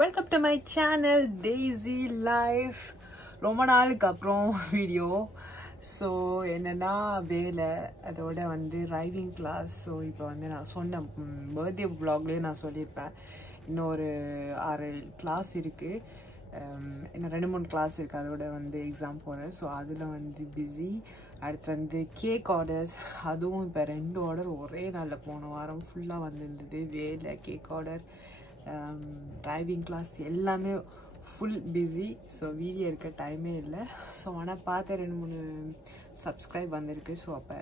Welcome to my channel Daisy Life. ரொம்ப நாளுக்கு அப்புறம் வீடியோ. ஸோ என்னன்னா வேலை, அதோட வந்து ரைவிங் கிளாஸ். ஸோ இப்போ வந்து நான் சொன்ன பர்த்டே வ்ளாக்லேயே நான் சொல்லியிருப்பேன், இன்னும் ஒரு 6 கிளாஸ் இருக்குது, இன்னும் 2-3 கிளாஸ் இருக்குது, அதோட வந்து எக்ஸாம் போகிறேன். ஸோ அதில் வந்து பிஸி. அடுத்து வந்து கேக் ஆர்டர்ஸ், அதுவும் இப்போ 2 ஆர்டர் ஒரே நாளில் போன வாரம் ஃபுல்லாக வந்துருந்தது. வேலை, கேக் ஆர்டர், ட்ரைவிங் கிளாஸ் எல்லாமே ஃபுல் பிஸி. ஸோ வீடியோ எடுக்க டைமே இல்லை. ஸோ ஆனால் பார்த்து 2-3 சப்ஸ்கிரைப் வந்திருக்கு. ஸோ அப்போ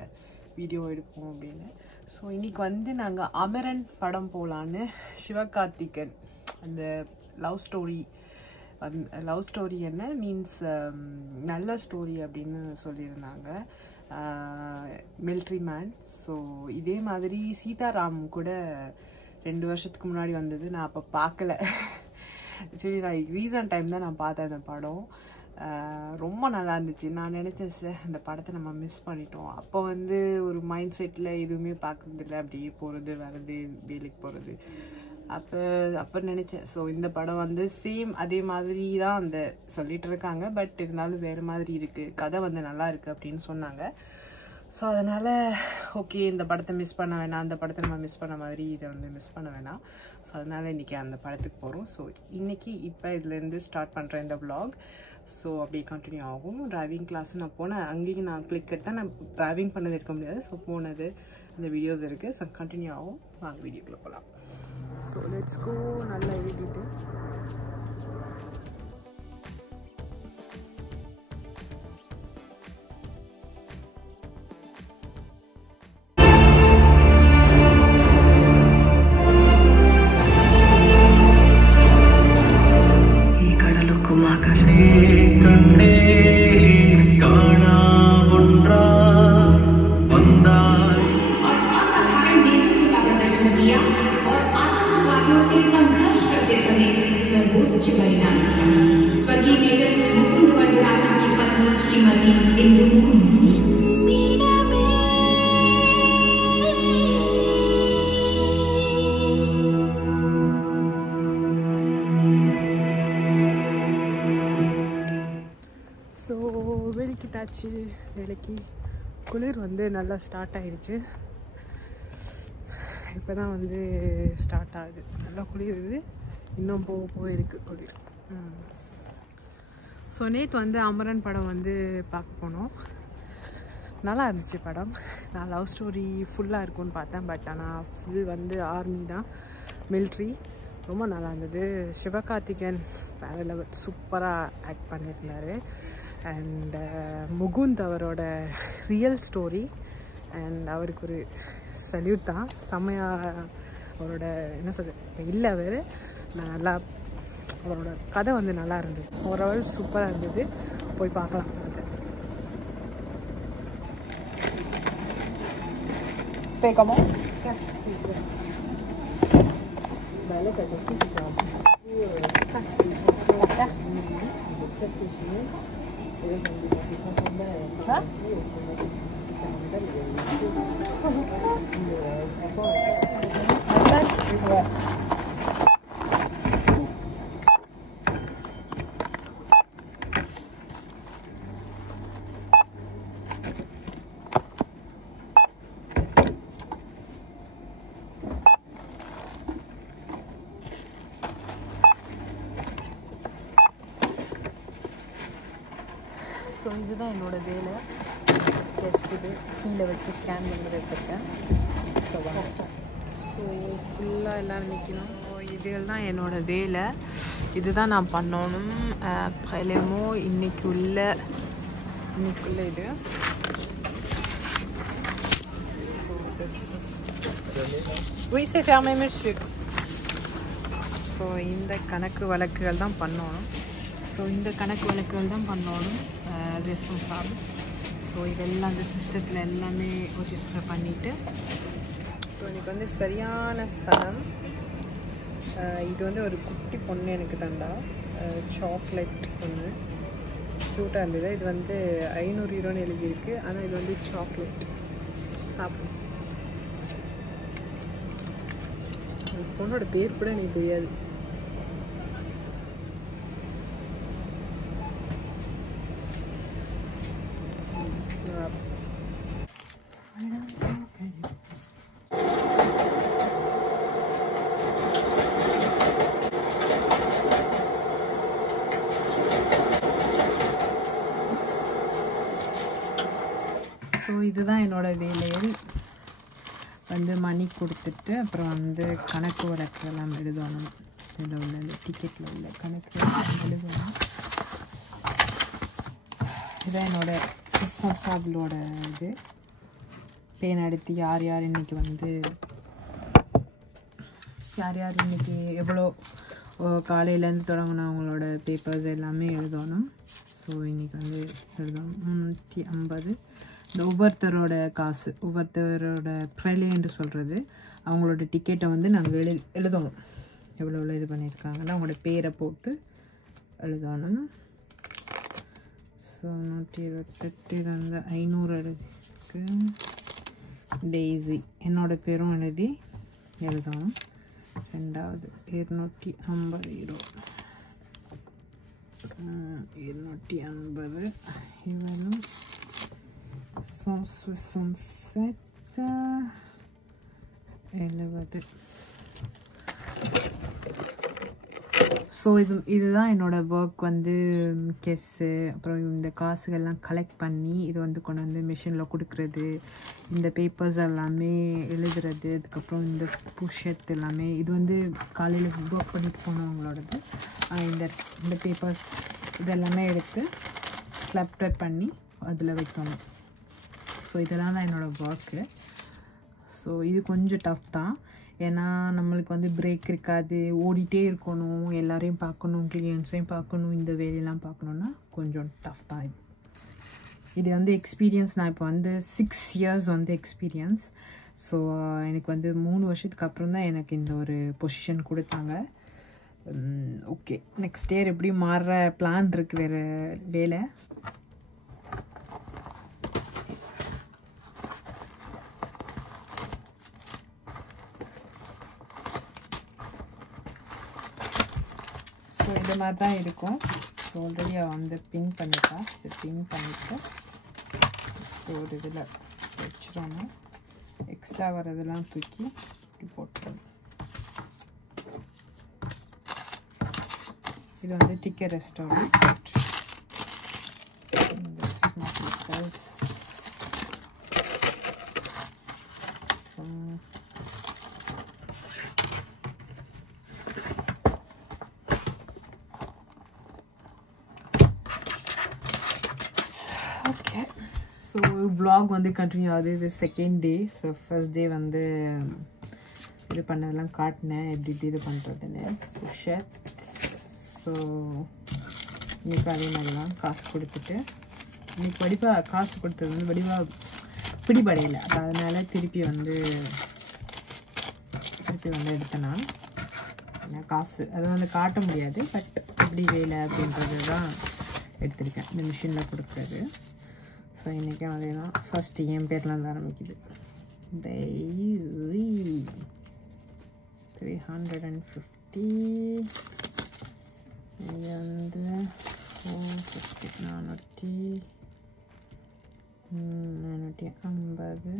வீடியோ எடுப்போம் அப்படின்னு. ஸோ இன்றைக்கி வந்து நாங்கள் அமரன் படம் போகலான்னு, சிவகார்த்திகேயன் அந்த லவ் ஸ்டோரி என்ன மீன்ஸ் நல்ல ஸ்டோரி அப்படின்னு சொல்லியிருந்தாங்க, மிலிட்ரி மேன். ஸோ இதே மாதிரி சீதாராம் கூட 2 வருஷத்துக்கு முன்னாடி வந்தது, நான் அப்போ பார்க்கல. ஆக்சுவலி நான் ரீசன்ட் டைம் தான் நான் பார்த்தேன் அந்த படம். ரொம்ப நல்லா இருந்துச்சு. நான் நினச்சேன், சார் அந்த படத்தை நம்ம மிஸ் பண்ணிட்டோம். அப்போ வந்து ஒரு மைண்ட் செட்டில் எதுவுமே பார்க்குறதில்ல, அப்படியே போகிறது வர்றது, வேலைக்கு போகிறது. அப்போ நினச்சேன். ஸோ இந்த படம் வந்து சேம் அதே மாதிரி தான் அந்த சொல்லிட்டு இருக்காங்க, பட் இருந்தாலும் வேறு மாதிரி இருக்குது, கதை வந்து நல்லா இருக்குது அப்படின்னு சொன்னாங்க. ஸோ அதனால் ஓகே, இந்த படத்தை மிஸ் பண்ண வேணாம், அந்த படத்தை நம்ம மிஸ் பண்ண மாதிரி இதை வந்து மிஸ் பண்ண வேணாம். ஸோ அதனால் இன்றைக்கி அந்த படத்துக்கு போகிறோம். ஸோ இன்றைக்கி இப்போ இதுலேருந்து ஸ்டார்ட் பண்ணுறேன் இந்த vlog. ஸோ அப்படியே கண்டினியூ ஆகும். டிரைவிங் கிளாஸ் நான் போனேன், அங்கேயும் நான் கிளிக் எடுத்தேன், நான் டிரைவிங் பண்ணது இருக்க முடியாது. ஸோ போனது அந்த வீடியோஸ் இருக்குது. ஸோ கண்டினியூ ஆகும். வாங்க வீடியோக்குள்ளே போகலாம். So let's go. நல்லா எழுதிட்டு வெளிக்கிட்டாச்சு. வேலைக்கு குளிர் வந்து நல்லா ஸ்டார்ட் ஆகிடுச்சு. இப்போ தான் வந்து ஸ்டார்ட் ஆகுது, நல்லா குளிருது. இன்னும் போக இருக்குது குளிர். ஸோ நேற்று வந்து அமரன் படம் வந்து பார்க்க போனோம். நல்லா இருந்துச்சு படம். நான் லவ் ஸ்டோரி ஃபுல்லாக இருக்கும்னு பார்த்தேன், பட் ஆனால் ஃபுல் வந்து ஆர்மி தான், மிலிட்ரி. ரொம்ப நல்லா இருந்தது. சிவகார்த்திகேயன் வேற லெவல், சூப்பராக ஆக்ட் பண்ணியிருந்தார். அண்ட் முகுந்த் அவரோட ரியல் ஸ்டோரி, அண்ட் அவருக்கு ஒரு சல்யூட் தான். செம்மையாக அவரோட என்ன சொல்கிறது இல்லை, அவர் நல்லா அவரோட கதை வந்து நல்லா இருந்தது, ஓரளவு சூப்பராக இருந்தது. போய் பார்க்கலாம். ஸோ இதுதான் என்னோடய வேலை. ப்ளஸ் இது கீழே வச்சு ஸ்கேன் பண்ணுறது எடுத்துருக்கேன். ஸோ ஃபுல்லாக எல்லோரும் நிற்கணும். ஸோ இதுகள் தான் என்னோடய வேலை, இதுதான் நான் பண்ணணும். பலமோ இன்னைக்குள்ள இது. ஸோ ஸோ இந்த கணக்கு வழக்குகள் தான் பண்ணணும். ரெஸ்பான்சாபிள். ஸோ இதெல்லாம் அந்த சிஸ்டத்தில் எல்லாமே ரெஜிஸ்டர் பண்ணிவிட்டு, ஸோ எனக்கு வந்து சரியான சனம். இது வந்து ஒரு குட்டி பொண்ணு எனக்கு தந்தா, சாக்லேட் பொண்ணு, க்யூட்டாக இருந்தது. இது வந்து 500 யூரோன்னு எழுதியிருக்கு, ஆனால் இது வந்து சாக்லேட். சாப்பிடும். பொண்ணோட பேர் கூட எனக்கு தெரியாது. என்னோட வேலையில் வந்து மணி கொடுத்துட்டு அப்புறம் வந்து கணக்கு வழக்கு எல்லாம் எழுதணும். இதில் உள்ள இந்த டிக்கெட்டில் உள்ள கணக்கு எழுதணும். இதான் என்னோட ரெஸ்பான்சிபிளோட இது. பேன் எடுத்து யார் யார் இன்றைக்கி வந்து யார் இன்றைக்கி எவ்வளோ காலையிலேருந்து தொடங்கினவங்களோட பேப்பர்ஸ் எல்லாமே எழுதணும். ஸோ இன்றைக்கி வந்து எழுதணும் 350. இந்த ஒவ்வொருத்தரோட காசு, ஒவ்வொருத்தரோட ப்ரைலே என்று சொல்கிறது, அவங்களோட டிக்கெட்டை வந்து நாங்கள் எழுதணும். எவ்வளோ இது பண்ணியிருக்காங்கன்னா அவங்களோட பேரை போட்டு எழுதணும். ஸோ 128 500 எழுதிக்கு டெய்ஸி என்னோடய பேரும் எழுதி எழுதணும். ரெண்டாவது 250 யூரோ 250 இவனும் 167 70. ஸோ இதுதான் என்னோடய ஒர்க் வந்து கெஸ்ஸு, அப்புறம் இந்த காசுகள்லாம் கலெக்ட் பண்ணி இது வந்து கொண்டு வந்து மிஷினில் கொடுக்குறது, இந்த பேப்பர்ஸ் எல்லாமே எழுதுறது, அதுக்கப்புறம் இந்த புஷ்ஷெட் எல்லாமே இது வந்து காலையில் ஒர்க் பண்ணிட்டு போனவங்களோடது. இந்த பேப்பர்ஸ் இதெல்லாமே எடுத்து ஸ்லப்டர் பண்ணி அதில் வைக்கணும். ஸோ இதெல்லாம் தான் என்னோடய ஒர்க்கு. ஸோ இது கொஞ்சம் டஃப் தான், ஏன்னா நம்மளுக்கு வந்து பிரேக் இருக்காது, ஓடிட்டே இருக்கணும், எல்லாரையும் பார்க்கணும், கிளியன்ஸையும் பார்க்கணும், இந்த வேலையெல்லாம் பார்க்கணுன்னா கொஞ்சம் டஃப் தான். இது வந்து எக்ஸ்பீரியன்ஸ். நான் இப்போ வந்து 6 years வந்து எக்ஸ்பீரியன்ஸ். ஸோ எனக்கு வந்து 3 வருஷத்துக்கு அப்புறம் தான் எனக்கு இந்த ஒரு பொசிஷன் கொடுத்தாங்க. ஓகே, நெக்ஸ்ட் இயர் எப்படி மாறுற பிளான் இருக்குது வேறு வேலை. ஸோ இது மாதிரி தான் இருக்கும். ஸோ ஆல்ரெடி வந்து பின் பண்ணிட்டா, இது பின் பண்ணிவிட்டு ஒரு இதில் வச்சிடணும். எக்ஸ்ட்ரா வரதெல்லாம் தூக்கி இப்படி போட்டுடணும். இது வந்து ticket restaurant. Okay, so vlog வந்து கண்டினியூ ஆகுது. இது second day. So first day வந்து இது பண்ணதெல்லாம் காட்டினேன், எப்படி இது பண்ணுறதுன்னு புஷ்ஷட். ஸோ இன்றைக்கி அதே மாதிரி தான் காசு கொடுத்துட்டு, இன்றைக்கி வடிவாக காசு கொடுத்தது வந்து வடிவாக பிடிபடையில, அதனால் திருப்பி வந்து எடுத்தேன்னா காசு அது வந்து காட்ட முடியாது, பட் எப்படி வேலை அப்படின்றது தான் எடுத்திருக்கேன், இந்த மிஷினில் கொடுக்குறது. ஸோ இன்றைக்கும் அதே தான். ஃபஸ்ட்டு என் பேர்லாம் தான் ஆரம்பிக்குது. டெய்ஸி 350. இது வந்து 450 450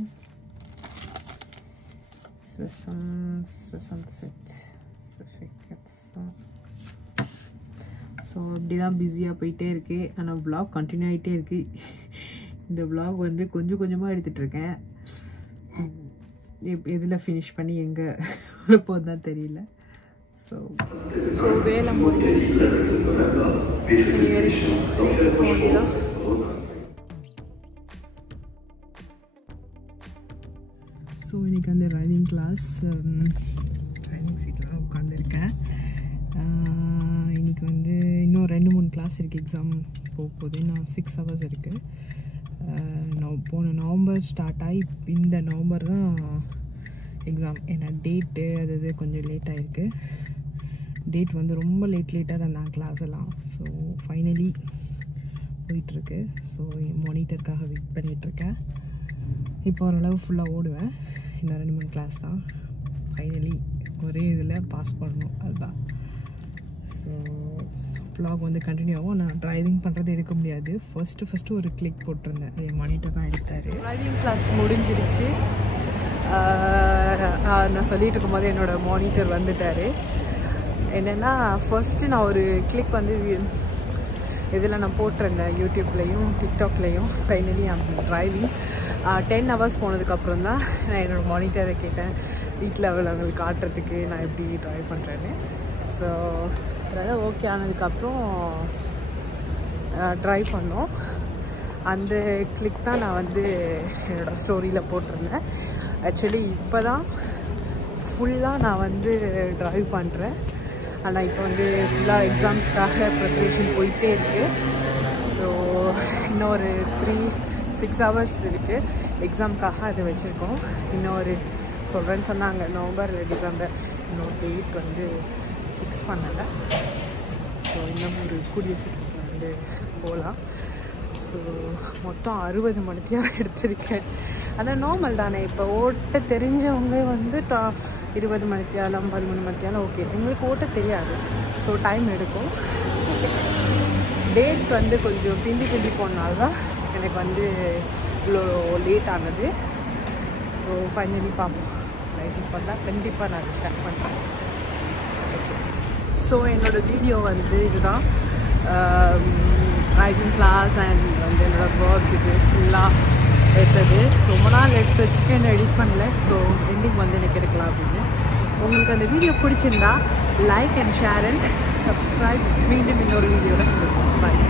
Swissum set certificates. ஸோ அப்படி தான் பிஸியாக போயிட்டே இருக்குது. ஆனால் வ்ளாக் கண்டினியூ ஆகிட்டே இருக்குது. இந்த வ்ளாக் வந்து கொஞ்சம் கொஞ்சமாக எடுத்துகிட்ருக்கேன். எதில் ஃபினிஷ் பண்ணி எங்கே வரப்போது தான் தெரியல. ஸோ வேலை முடிஞ்சிருச்சு. ஸோ இன்றைக்கி அந்த டிரைவிங் கிளாஸ் டிரைவிங் சீட்டில் தான் உட்காந்துருக்கேன். இன்றைக்கி வந்து இன்னும் 2-3 கிளாஸ் இருக்குது. எக்ஸாம் போகும்போது இன்னும் 6 hours இருக்குது. போன நவம்பர் ஸ்டார்ட் ஆகி இந்த நவம்பர் தான் எக்ஸாம். ஏன்னா டேட்டு அது கொஞ்சம் லேட் ஆகிருக்கு. டேட் வந்து ரொம்ப லேட்டாக தான் நான் கிளாஸ் எல்லாம். ஸோ ஃபைனலி போயிட்டுருக்கு. ஸோ மானிட்டருக்காக வெயிட் பண்ணிகிட்ருக்கேன். இப்போ ஓரளவு ஃபுல்லாக ஓடுவேன். இன்னும் 2-3 கிளாஸ் தான். ஃபைனலி ஒரே இதில் பாஸ் பண்ணணும், அதுதான். ஸோ vlog வந்து கண்டினியூ ஆகும். நான் டிரைவிங் பண்ணுறது எடுக்க முடியாது. ஃபஸ்ட்டு ஒரு கிளிக் போட்டிருந்தேன், என் மானிட்டர் தான் எடுத்தார். டிரைவிங் கிளாஸ் முடிஞ்சிருச்சு. நான் சொல்லிட்டு இருக்கும்போது என்னோடய மானிட்டர் வந்துட்டார். என்னென்னா ஃபஸ்ட்டு நான் ஒரு கிளிக் வந்து இதில் நான் போட்டிருந்தேன், யூடியூப்லேயும் டிக்டாக்லேயும். Finally I'm driving. 10 hours போனதுக்கப்புறம் தான் நான் என்னோடய மானிட்டரை கேட்டேன் வீட்டில் அவங்களுக்கு காட்டுறதுக்கு நான் எப்படி ட்ரைவ் பண்ணுறேன்னு. ஸோ அதனால் ஓகே ஆனதுக்கப்புறம் ட்ரைவ் பண்ணோம். அந்த கிளிக் தான் நான் வந்து என்னோடய ஸ்டோரியில் போட்டிருந்தேன். ஆக்சுவலி இப்போ தான் ஃபுல்லாக நான் வந்து ட்ரைவ் பண்ணுறேன். ஆனால் இப்போ வந்து ஃபுல்லாக எக்ஸாம்ஸ்க்காக ப்ரிப்ரேஷன் போயிட்டே இருக்குது. ஸோ இன்னொரு 6 hours இருக்குது எக்ஸாமுக்காக அதை வச்சுருக்கோம். இன்னொரு சொல்கிறேன்னு சொன்னாங்க நவம்பர் டிசம்பர், இன்னொரு டேட் வந்து ஃபிக்ஸ் பண்ணலை. ஸோ இன்னும் ஒரு கூடிய சீக்கிரத்தில் வந்து போகலாம். ஸோ மொத்தம் 60 மணித்தியாக எடுத்திருக்கேன். ஆனால் நார்மல் தானே, இப்போ ஓட்ட தெரிஞ்சவங்க வந்து 20 மணித்தியாலம் 13 மணித்தியாலம் ஓகே. எங்களுக்கு ஓட்ட தெரியாது, ஸோ டைம் எடுக்கும். டேட் வந்து கொஞ்சம் பிந்தி போனால தான் எனக்கு வந்து இவ்வளோ லேட் ஆனது. ஸோ ஃபைனலி பார்ப்போம், லைசன்ஸ் வந்தால் கண்டிப்பாக நான் ஸ்டார்ட் பண்ணுறேன். ஓகே, ஸோ என்னோடய வீடியோ வந்து இதுதான், ட்ரைவிங் கிளாஸ் அண்ட் வந்து என்னோடய ஒர்க் இது ஃபுல்லாக எடுத்தது. ரொம்ப நாள் எடுத்து வச்சுட்டு என்ன எடிட் பண்ணல. ஸோ எண்டிங் வந்து எனக்கு எடுக்கலாம் அப்படின்னு. உங்களுக்கு அந்த வீடியோ பிடிச்சிருந்தா like and share and subscribe. மீண்டும் இன்னொரு வீடியோவில் சந்திப்போம். பாய்.